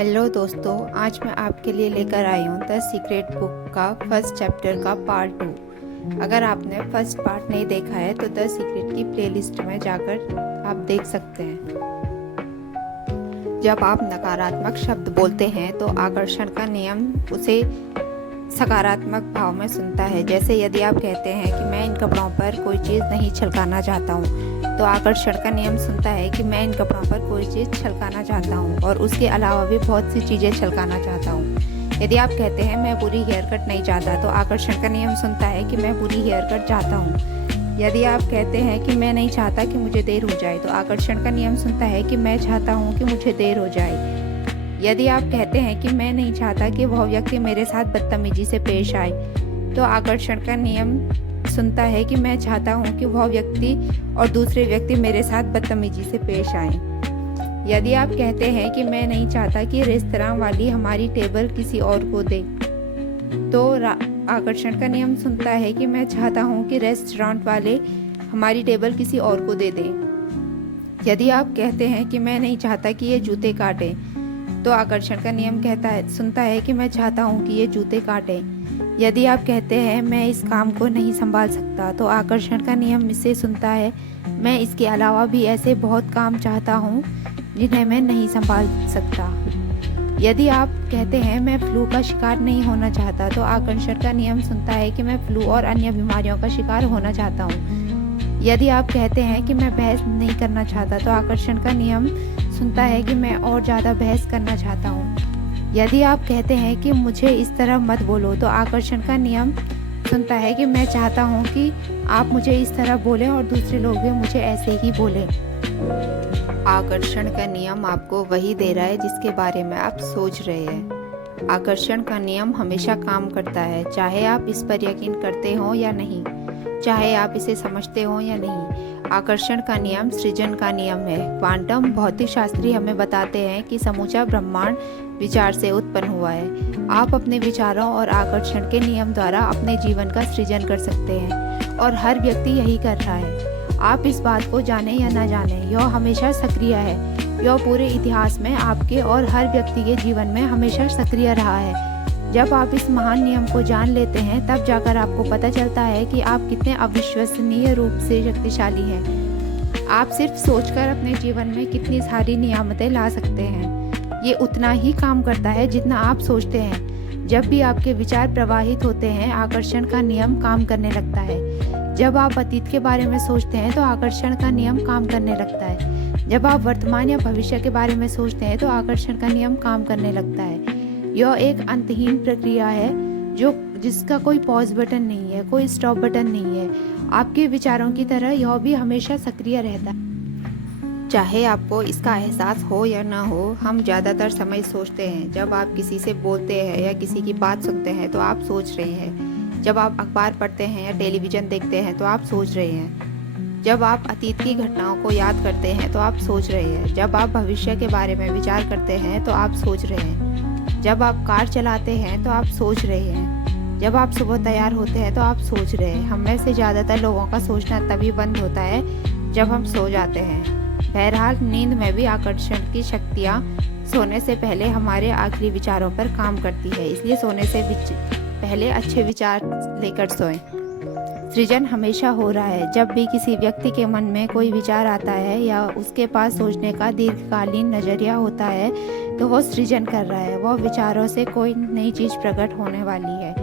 Hello दोस्तों, आज मैं आपके लिए लेकर आई हूँ द सीक्रेट बुक का फर्स्ट चैप्टर का पार्ट 2। अगर आपने फर्स्ट पार्ट नहीं देखा है तो द सीक्रेट की प्लेलिस्ट में जाकर आप देख सकते हैं। जब आप नकारात्मक शब्द बोलते हैं तो आकर्षण का नियम उसे सकारात्मक भाव में सुनता है। जैसे यदि आप कहते हैं कि मैं इन कपड़ों पर कोई चीज़ नहीं छलकाना चाहता हूँ, तो आकर्षण का नियम सुनता है कि मैं इन कपड़ों पर कोई चीज़ छलकाना चाहता हूँ और उसके अलावा भी बहुत सी चीज़ें छलकाना चाहता हूँ। यदि आप कहते हैं मैं बुरी हेयर कट नहीं चाहता, तो आकर्षण का नियम सुनता है कि मैं बुरी हेयर कट चाहता हूँ। यदि आप कहते हैं कि मैं नहीं चाहता कि मुझे देर हो जाए, तो आकर्षण का नियम सुनता है कि मैं चाहता हूँ कि मुझे देर हो जाए। यदि आप कहते हैं कि मैं नहीं चाहता कि वह व्यक्ति मेरे साथ बदतमीजी से पेश आए, तो आकर्षण का नियम सुनता है कि मैं चाहता हूँ कि वह व्यक्ति और दूसरे व्यक्ति मेरे साथ बदतमीजी से पेश आए। यदि आप कहते हैं कि मैं नहीं चाहता कि रेस्तरां वाली हमारी टेबल किसी और को दे, तो आकर्षण का नियम सुनता है कि मैं चाहता हूँ कि रेस्टोरेंट वाले हमारी टेबल किसी और को दे दें। यदि आप कहते हैं कि मैं नहीं चाहता कि ये जूते काटे, तो आकर्षण का नियम सुनता है कि मैं चाहता हूँ कि ये जूते काटें। यदि आप कहते हैं मैं इस काम को नहीं संभाल सकता, तो आकर्षण का नियम इसे सुनता है मैं इसके अलावा भी ऐसे बहुत काम चाहता हूँ जिन्हें मैं नहीं संभाल सकता। यदि आप कहते हैं मैं फ्लू का शिकार नहीं होना चाहता, तो आकर्षण का नियम सुनता है कि मैं फ्लू और अन्य बीमारियों का शिकार होना चाहता हूँ। यदि आप कहते हैं कि मैं बहस नहीं करना चाहता, तो आकर्षण का नियम सुनता है कि मैं और ज़्यादा बहस करना चाहता हूँ। यदि आप कहते हैं कि मुझे इस तरह मत बोलो, तो आकर्षण का नियम सुनता है कि मैं चाहता हूँ कि आप मुझे इस तरह बोलें और दूसरे लोग भी मुझे ऐसे ही बोलें। आकर्षण का नियम आपको वही दे रहा है जिसके बारे में आप सोच रहे हैं। आकर्षण का नियम हमेशा काम करता है, चाहे आप इस पर यकीन करते हो या नहीं, चाहे आप इसे समझते हो या नहीं। आकर्षण का नियम सृजन का नियम है। क्वांटम भौतिक शास्त्री हमें बताते हैं कि समूचा ब्रह्मांड विचार से उत्पन्न हुआ है। आप अपने विचारों और आकर्षण के नियम द्वारा अपने जीवन का सृजन कर सकते हैं और हर व्यक्ति यही कर रहा है। आप इस बात को जाने या ना जाने, यह हमेशा सक्रिय है। यह पूरे इतिहास में आपके और हर व्यक्ति के जीवन में हमेशा सक्रिय रहा है। जब आप इस महान नियम को जान लेते हैं, तब जाकर आपको पता चलता है कि आप कितने अविश्वसनीय रूप से शक्तिशाली हैं। आप सिर्फ सोचकर अपने जीवन में कितनी सारी नियामतें ला सकते हैं। ये उतना ही काम करता है जितना आप सोचते हैं। जब भी आपके विचार प्रवाहित होते हैं, आकर्षण का नियम काम करने लगता है। जब आप अतीत के बारे में सोचते हैं, तो आकर्षण का नियम काम करने लगता है। जब आप वर्तमान या भविष्य के बारे में सोचते हैं, तो आकर्षण का नियम काम करने लगता है। यह एक अंतहीन प्रक्रिया है जिसका कोई पॉज बटन नहीं है, कोई स्टॉप बटन नहीं है। आपके विचारों की तरह यह भी हमेशा सक्रिय रहता है। चाहे आपको इसका एहसास हो या ना हो, हम ज़्यादातर समय सोचते हैं। जब आप किसी से बोलते हैं या किसी की बात सुनते हैं, तो आप सोच रहे हैं। जब आप अखबार पढ़ते हैं या टेलीविज़न देखते हैं, तो आप सोच रहे हैं। जब आप अतीत की घटनाओं को याद करते हैं, तो आप सोच रहे हैं। जब आप भविष्य के बारे में विचार करते हैं, तो आप सोच रहे हैं। जब आप कार चलाते हैं, तो आप सोच रहे हैं। जब आप सुबह तैयार होते हैं, तो आप सोच रहे हैं। हम में से ज़्यादातर लोगों का सोचना तभी बंद होता है जब हम सो जाते हैं। बहरहाल, नींद में भी आकर्षण की शक्तियाँ सोने से पहले हमारे आखिरी विचारों पर काम करती है। इसलिए सोने से पहले अच्छे विचार लेकर सोएं। सृजन हमेशा हो रहा है। जब भी किसी व्यक्ति के मन में कोई विचार आता है या उसके पास सोचने का दीर्घकालीन नजरिया होता है, तो वो सृजन कर रहा है। वह विचारों से कोई नई चीज प्रकट होने वाली है।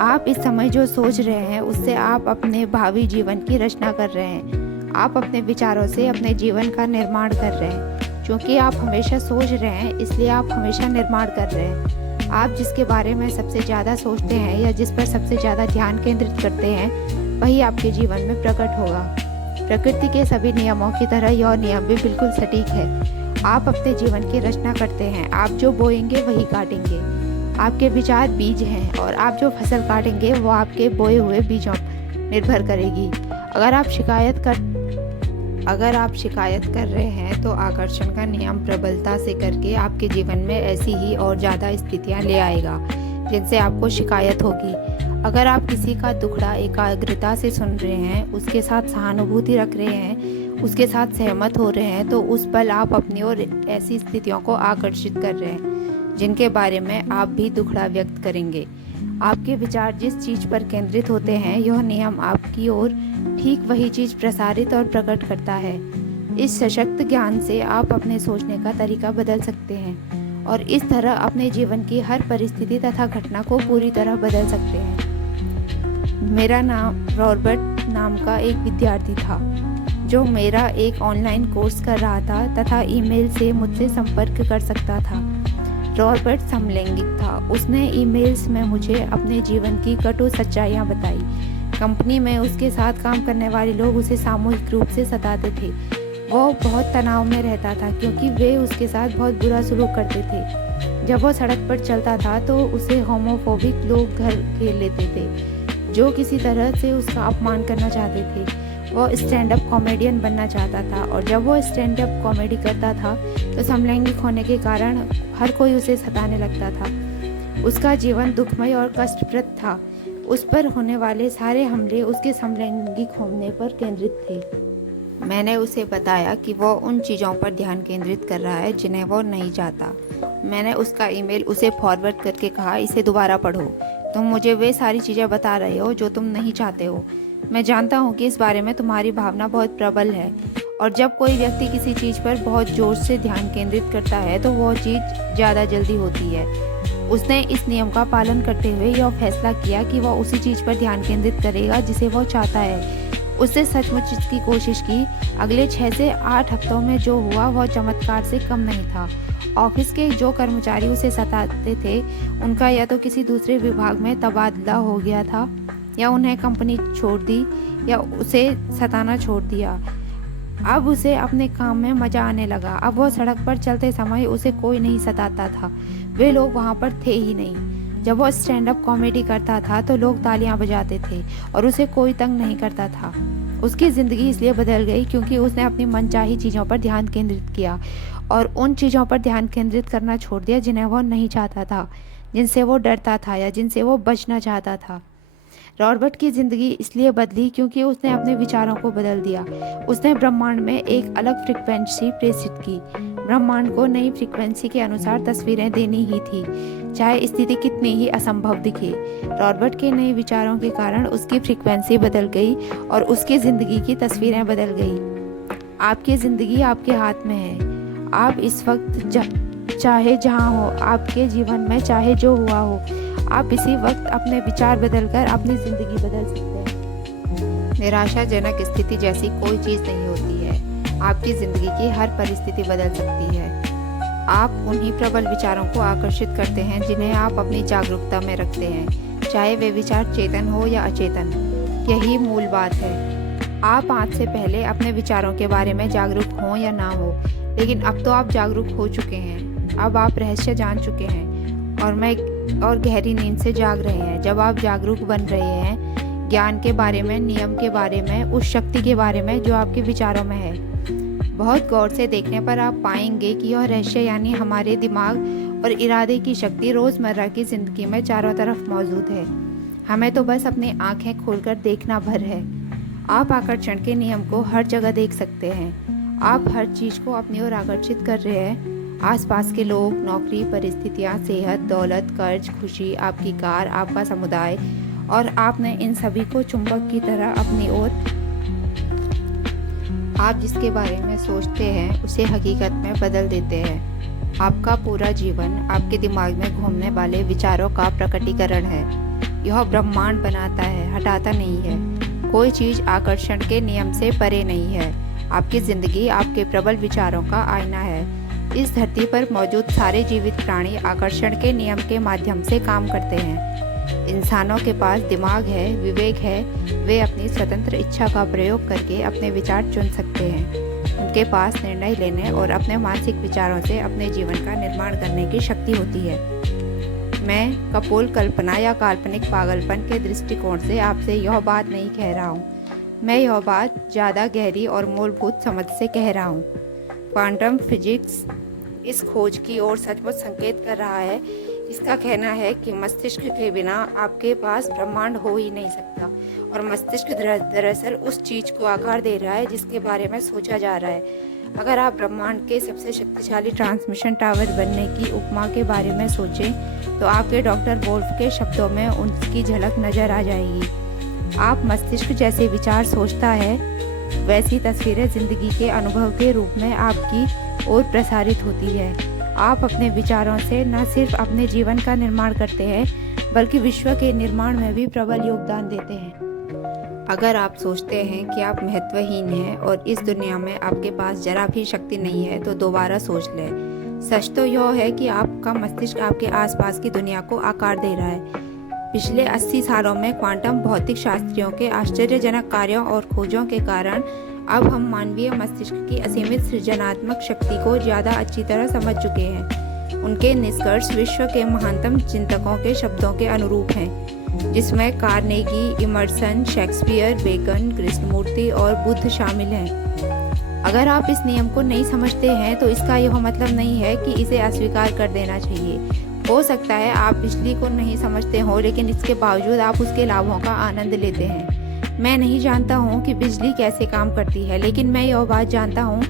आप इस समय जो सोच रहे हैं, उससे आप अपने भावी जीवन की रचना कर रहे हैं। आप अपने विचारों से अपने जीवन का निर्माण कर रहे हैं। क्योंकि आप हमेशा सोच रहे हैं, इसलिए आप हमेशा निर्माण कर रहे हैं। आप जिसके बारे में सबसे ज़्यादा सोचते हैं या जिस पर सबसे ज़्यादा ध्यान केंद्रित करते हैं, वही आपके जीवन में प्रकट होगा। प्रकृति के सभी नियमों की तरह यह नियम भी बिल्कुल सटीक है। आप अपने जीवन की रचना करते हैं। आप जो बोएंगे वही काटेंगे। आपके विचार बीज हैं और आप जो फसल काटेंगे वो आपके बोए हुए बीजों पर निर्भर करेगी। अगर आप शिकायत कर रहे हैं, तो आकर्षण का नियम प्रबलता से करके आपके जीवन में ऐसी ही और ज़्यादा स्थितियाँ ले आएगा जिनसे आपको शिकायत होगी। अगर आप किसी का दुखड़ा एकाग्रता से सुन रहे हैं, उसके साथ सहानुभूति रख रहे हैं उसके साथ सहमत हो रहे हैं तो उस पल आप अपनी ओर ऐसी स्थितियों को आकर्षित कर रहे हैं जिनके बारे में आप भी दुखड़ा व्यक्त करेंगे। आपके विचार जिस चीज़ पर केंद्रित होते हैं, यह नियम आपकी ओर ठीक वही चीज़ प्रसारित और प्रकट करता है। इस सशक्त ज्ञान से आप अपने सोचने का तरीका बदल सकते हैं और इस तरह अपने जीवन की हर परिस्थिति तथा घटना को पूरी तरह बदल सकते हैं। मेरा नाम रॉबर्ट नाम का एक विद्यार्थी था जो मेरा एक ऑनलाइन कोर्स कर रहा था तथा ईमेल से मुझसे संपर्क कर सकता था। रॉबर्ट समलैंगिक था। उसने ईमेल्स में मुझे अपने जीवन की कटु सच्चाइयाँ बताई। कंपनी में उसके साथ काम करने वाले लोग उसे सामूहिक रूप से सताते थे। वो बहुत तनाव में रहता था क्योंकि वे उसके साथ बहुत बुरा सलूक करते थे। जब वो सड़क पर चलता था तो उसे होमोफोबिक लोग घर घेर लेते थे जो किसी तरह से उसका अपमान करना चाहते थे। वो स्टैंड अप कॉमेडियन बनना चाहता था और जब वो स्टैंड अप कॉमेडी करता था तो समलैंगिक होने के कारण हर कोई उसे सताने लगता था। उसका जीवन दुखमय और कष्टप्रद था। उस पर होने वाले सारे हमले उसके समलैंगिक होने पर केंद्रित थे। मैंने उसे बताया कि वो उन चीज़ों पर ध्यान केंद्रित कर रहा है जिन्हें वो नहीं चाहता। मैंने उसका ईमेल उसे फॉरवर्ड करके कहा, इसे दोबारा पढ़ो। तुम मुझे वे सारी चीज़ें बता रहे हो जो तुम नहीं चाहते हो। मैं जानता हूँ कि इस बारे में तुम्हारी भावना बहुत प्रबल है और जब कोई व्यक्ति किसी चीज़ पर बहुत जोर से ध्यान केंद्रित करता है तो वह चीज़ ज़्यादा जल्दी होती है। उसने इस नियम का पालन करते हुए यह फैसला किया कि वह उसी चीज़ पर ध्यान केंद्रित करेगा जिसे वह चाहता है। उसने सचमुच इसकी कोशिश की। अगले 6 से 8 हफ्तों में जो हुआ वह चमत्कार से कम नहीं था। ऑफिस के जो कर्मचारी उसे सताते थे उनका या तो किसी दूसरे विभाग में तबादला हो गया था या उन्हें कंपनी छोड़ दी या उसे सताना छोड़ दिया। अब उसे अपने काम में मजा आने लगा। अब वह सड़क पर चलते समय उसे कोई नहीं सताता था। वे लोग वहाँ पर थे ही नहीं। जब वह स्टैंड अप कॉमेडी करता था तो लोग तालियां बजाते थे और उसे कोई तंग नहीं करता था। उसकी ज़िंदगी इसलिए बदल गई क्योंकि उसने अपनी मनचाही चीज़ों पर ध्यान केंद्रित किया और उन चीज़ों पर ध्यान केंद्रित करना छोड़ दिया जिन्हें वह नहीं चाहता था, जिनसे वो डरता था या जिनसे वो बचना चाहता था। रॉबर्ट की ज़िंदगी इसलिए बदली क्योंकि उसने अपने विचारों को बदल दिया। उसने ब्रह्मांड में एक अलग फ्रीक्वेंसी प्रेषित की। ब्रह्मांड को नई फ्रीक्वेंसी के अनुसार तस्वीरें देनी ही थी, चाहे स्थिति कितनी ही असंभव दिखे। रॉबर्ट के नए विचारों के कारण उसकी फ्रीक्वेंसी बदल गई और उसकी ज़िंदगी की तस्वीरें बदल गई। आपकी ज़िंदगी आपके हाथ में है। आप इस वक्त चाहे जहाँ हो, आपके जीवन में चाहे जो हुआ हो, आप इसी वक्त अपने विचार बदलकर अपनी ज़िंदगी बदल सकते हैं। निराशाजनक स्थिति जैसी कोई चीज़ नहीं होती है। आपकी ज़िंदगी की हर परिस्थिति बदल सकती है। आप उन्हीं प्रबल विचारों को आकर्षित करते हैं जिन्हें आप अपनी जागरूकता में रखते हैं, चाहे वे विचार चेतन हो या अचेतन। यही मूल बात है। आप आज से पहले अपने विचारों के बारे में जागरूक हों या ना हो, लेकिन अब तो आप जागरूक हो चुके हैं। अब आप रहस्य जान चुके हैं और गहरी नींद से जाग रहे हैं। जब आप जागरूक बन रहे हैं ज्ञान के बारे में, नियम के बारे में, उस शक्ति के बारे में जो आपके विचारों में है, बहुत गौर से देखने पर आप पाएंगे कि यह रहस्य यानी हमारे दिमाग और इरादे की शक्ति रोज़मर्रा की ज़िंदगी में चारों तरफ मौजूद है। हमें तो बस अपनी आंखें खोलकर देखना भर है। आप आकर्षण के नियम को हर जगह देख सकते हैं। आप हर चीज़ को अपनी ओर आकर्षित कर रहे हैं। आसपास के लोग, नौकरी, परिस्थितियाँ, सेहत, दौलत, कर्ज, खुशी, आपकी कार, आपका समुदाय, और आपने इन सभी को चुंबक की तरह अपनी ओर। आप जिसके बारे में सोचते हैं उसे हकीकत में बदल देते हैं। आपका पूरा जीवन आपके दिमाग में घूमने वाले विचारों का प्रकटीकरण है। यह ब्रह्मांड बनाता है, हटाता नहीं है। कोई चीज़ आकर्षण के नियम से परे नहीं है। आपकी ज़िंदगी आपके प्रबल विचारों का आईना है। इस धरती पर मौजूद सारे जीवित प्राणी आकर्षण के नियम के माध्यम से काम करते हैं। इंसानों के पास दिमाग है, विवेक है। वे अपनी स्वतंत्र इच्छा का प्रयोग करके अपने विचार चुन सकते हैं। उनके पास निर्णय लेने और अपने मानसिक विचारों से अपने जीवन का निर्माण करने की शक्ति होती है। मैं कपोल कल्पना या काल्पनिक पागलपन के दृष्टिकोण से आपसे यह बात नहीं कह रहा हूँ। मैं यह बात ज़्यादा गहरी और मूलभूत समझ से कह रहा हूँ। क्वांटम फिजिक्स इस खोज की ओर सचमुच संकेत कर रहा है इसका कहना है कि मस्तिष्क के बिना आपके पास ब्रह्मांड हो ही नहीं सकता, और मस्तिष्क दरअसल उस चीज़ को आकार दे रहा है जिसके बारे में सोचा जा रहा है। अगर आप ब्रह्मांड के सबसे शक्तिशाली ट्रांसमिशन टावर बनने की उपमा के बारे में सोचें तो आपके डॉक्टर वोल्फ के शब्दों में उनकी झलक नज़र आ जाएगी। आप मस्तिष्क जैसे विचार सोचता है वैसी तस्वीरें ज़िंदगी के अनुभव के रूप में आपकी ओर प्रसारित होती है। आप अपने विचारों से न सिर्फ अपने जीवन का निर्माण करते हैं बल्कि विश्व के निर्माण में भी प्रबल योगदान देते हैं। अगर आप सोचते हैं कि आप महत्वहीन हैं और इस दुनिया में आपके पास जरा भी शक्ति नहीं है तो दोबारा सोच लें। सच तो यह है कि आपका मस्तिष्क आपके आसपास की दुनिया को आकार दे रहा है। पिछले 80 सालों में क्वांटम भौतिक शास्त्रियों के आश्चर्यजनक कार्यों और खोजों के कारण अब हम मानवीय मस्तिष्क की असीमित सृजनात्मक शक्ति को ज़्यादा अच्छी तरह समझ चुके हैं। उनके निष्कर्ष विश्व के महानतम चिंतकों के शब्दों के अनुरूप हैं, जिसमें Carnegie, Emerson, Shakespeare, Bacon, Krishnamurti और बुद्ध शामिल हैं। अगर आप इस नियम को नहीं समझते हैं तो इसका यह मतलब नहीं है कि इसे अस्वीकार कर देना चाहिए। हो सकता है आप बिजली को नहीं समझते हो, लेकिन इसके बावजूद आप उसके लाभों का आनंद लेते हैं। मैं नहीं जानता हूँ कि बिजली कैसे काम करती है, लेकिन मैं यह बात जानता हूँ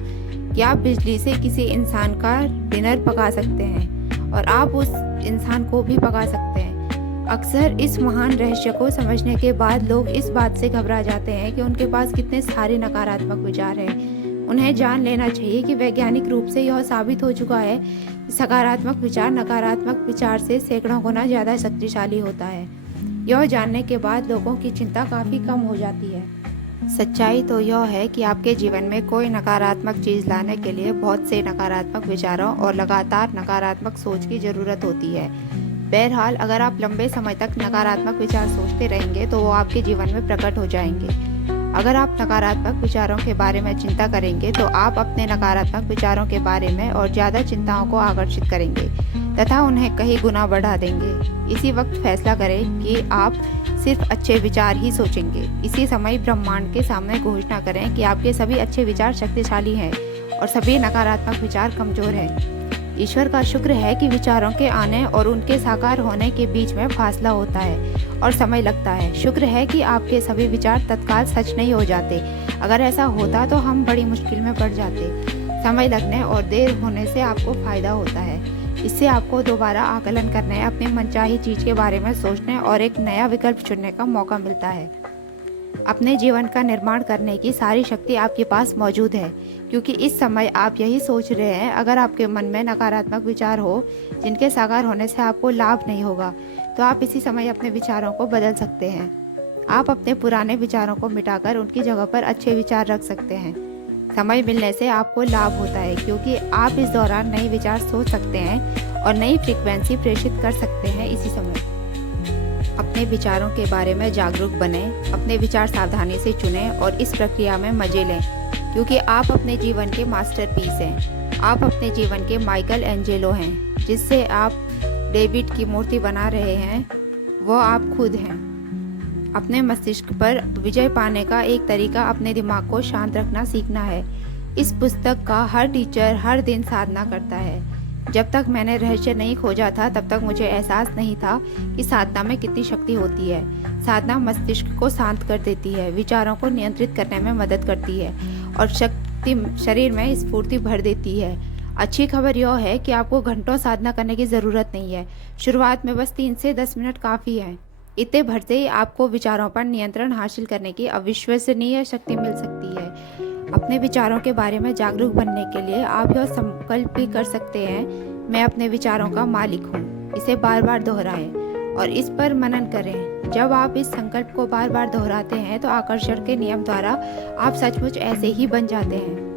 कि आप बिजली से किसी इंसान का डिनर पका सकते हैं और आप उस इंसान को भी पका सकते हैं। अक्सर इस महान रहस्य को समझने के बाद लोग इस बात से घबरा जाते हैं कि उनके पास कितने सारे नकारात्मक विचार हैं। उन्हें जान लेना चाहिए कि वैज्ञानिक रूप से यह साबित हो चुका है कि सकारात्मक विचार नकारात्मक विचार से सैकड़ों गुना ज़्यादा शक्तिशाली होता है। यह जानने के बाद लोगों की चिंता काफ़ी कम हो जाती है। सच्चाई तो यह है कि आपके जीवन में कोई नकारात्मक चीज़ लाने के लिए बहुत से नकारात्मक विचारों और लगातार नकारात्मक सोच की ज़रूरत होती है। बहरहाल, अगर आप लंबे समय तक नकारात्मक विचार सोचते रहेंगे तो वो आपके जीवन में प्रकट हो जाएंगे। अगर आप नकारात्मक विचारों के बारे में चिंता करेंगे तो आप अपने नकारात्मक विचारों के बारे में और ज़्यादा चिंताओं को आकर्षित करेंगे तथा उन्हें कई गुना बढ़ा देंगे। इसी वक्त फैसला करें कि आप सिर्फ अच्छे विचार ही सोचेंगे। इसी समय ब्रह्मांड के सामने घोषणा करें कि आपके सभी अच्छे विचार शक्तिशाली हैं और सभी नकारात्मक विचार कमज़ोर हैं। ईश्वर का शुक्र है कि विचारों के आने और उनके साकार होने के बीच में फासला होता है और समय लगता है। शुक्र है कि आपके सभी विचार तत्काल सच नहीं हो जाते। अगर ऐसा होता तो हम बड़ी मुश्किल में पड़ जाते। समय लगने और देर होने से आपको फ़ायदा होता है। इससे आपको दोबारा आकलन करने, अपनी मनचाही चीज़ के बारे में सोचने और एक नया विकल्प चुनने का मौका मिलता है। अपने जीवन का निर्माण करने की सारी शक्ति आपके पास मौजूद है, क्योंकि इस समय आप यही सोच रहे हैं। अगर आपके मन में नकारात्मक विचार हो जिनके साकार होने से आपको लाभ नहीं होगा, तो आप इसी समय अपने विचारों को बदल सकते हैं। आप अपने पुराने विचारों को मिटाकर उनकी जगह पर अच्छे विचार रख सकते हैं। समय मिलने से आपको लाभ होता है, क्योंकि आप इस दौरान नए विचार सोच सकते हैं और नई फ्रीक्वेंसी प्रेषित कर सकते हैं। इसी समय अपने विचारों के बारे में जागरूक बने, अपने विचार सावधानी से चुनें और इस प्रक्रिया में मजे लें, क्योंकि आप अपने जीवन के मास्टरपीस हैं। आप अपने जीवन के माइकल एंजेलो हैं। जिससे आप डेविड की मूर्ति बना रहे हैं वह आप खुद हैं। अपने मस्तिष्क पर विजय पाने का एक तरीका अपने दिमाग को शांत रखना सीखना है। इस पुस्तक का हर टीचर हर दिन साधना करता है। जब तक मैंने रहस्य नहीं खोजा था तब तक मुझे एहसास नहीं था कि साधना में कितनी शक्ति होती है। साधना मस्तिष्क को शांत कर देती है, विचारों को नियंत्रित करने में मदद करती है और शरीर में स्फूर्ति भर देती है। अच्छी खबर यह है कि आपको घंटों साधना करने की ज़रूरत नहीं है। शुरुआत में बस 3 से 10 मिनट काफ़ी है। इतने भर से ही आपको विचारों पर नियंत्रण हासिल करने की अविश्वसनीय शक्ति मिल सकती है। अपने विचारों के बारे में जागरूक बनने के लिए आप यह संकल्प भी कर सकते हैं, मैं अपने विचारों का मालिक हूँ। इसे बार बार दोहराएं और इस पर मनन करें। जब आप इस संकल्प को बार बार दोहराते हैं तो आकर्षण के नियम द्वारा आप सचमुच ऐसे ही बन जाते हैं।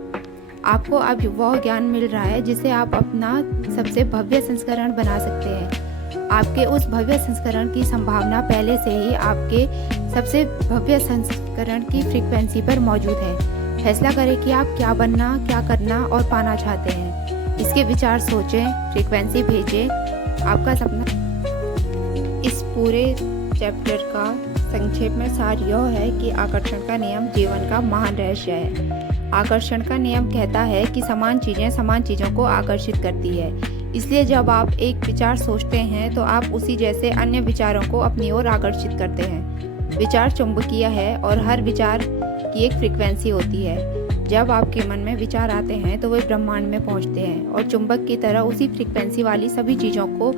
आपको अब वह ज्ञान मिल रहा है जिसे आप अपना सबसे भव्य संस्करण बना सकते हैं। आपके उस भव्य संस्करण की संभावना पहले से ही आपके सबसे भव्य संस्करण की फ्रीक्वेंसी पर मौजूद है। फैसला करें कि आप क्या बनना, क्या करना और पाना चाहते हैं। इसके विचार सोचें, फ्रीक्वेंसी भेजें। आपका सपना। इस पूरे चैप्टर का संक्षेप में सार यह है कि आकर्षण का नियम जीवन का महान रहस्य है। आकर्षण का नियम कहता है कि समान चीज़ें समान चीज़ों को आकर्षित करती है। इसलिए जब आप एक विचार सोचते हैं तो आप उसी जैसे अन्य विचारों को अपनी ओर आकर्षित करते हैं। विचार चुंबकीय है और हर विचार की एक फ्रीक्वेंसी होती है। जब आपके मन में विचार आते हैं तो वे ब्रह्मांड में पहुंचते हैं और चुंबक की तरह उसी फ्रीक्वेंसी वाली सभी चीज़ों को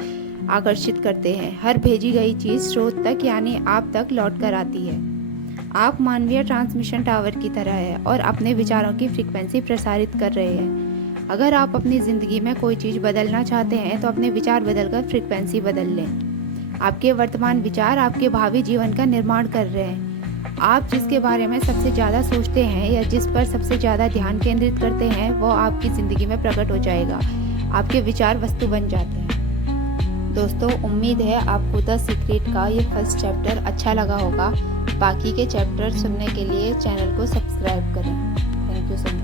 आकर्षित करते हैं। हर भेजी गई चीज़ स्रोत तक यानी आप तक लौट कर आती है। आप मानवीय ट्रांसमिशन टावर की तरह है और अपने विचारों की फ्रीक्वेंसी प्रसारित कर रहे हैं। अगर आप अपनी ज़िंदगी में कोई चीज़ बदलना चाहते हैं तो अपने विचार बदलकर फ्रीक्वेंसी बदल लें। आपके वर्तमान विचार आपके भावी जीवन का निर्माण कर रहे हैं। आप जिसके बारे में सबसे ज़्यादा सोचते हैं या जिस पर सबसे ज़्यादा ध्यान केंद्रित करते हैं वो आपकी ज़िंदगी में प्रकट हो जाएगा। आपके विचार वस्तु बन जाते हैं। दोस्तों, उम्मीद है आपको द सीक्रेट का ये फर्स्ट चैप्टर अच्छा लगा होगा। बाकी के चैप्टर सुनने के लिए चैनल को सब्सक्राइब करें। Thank you so much.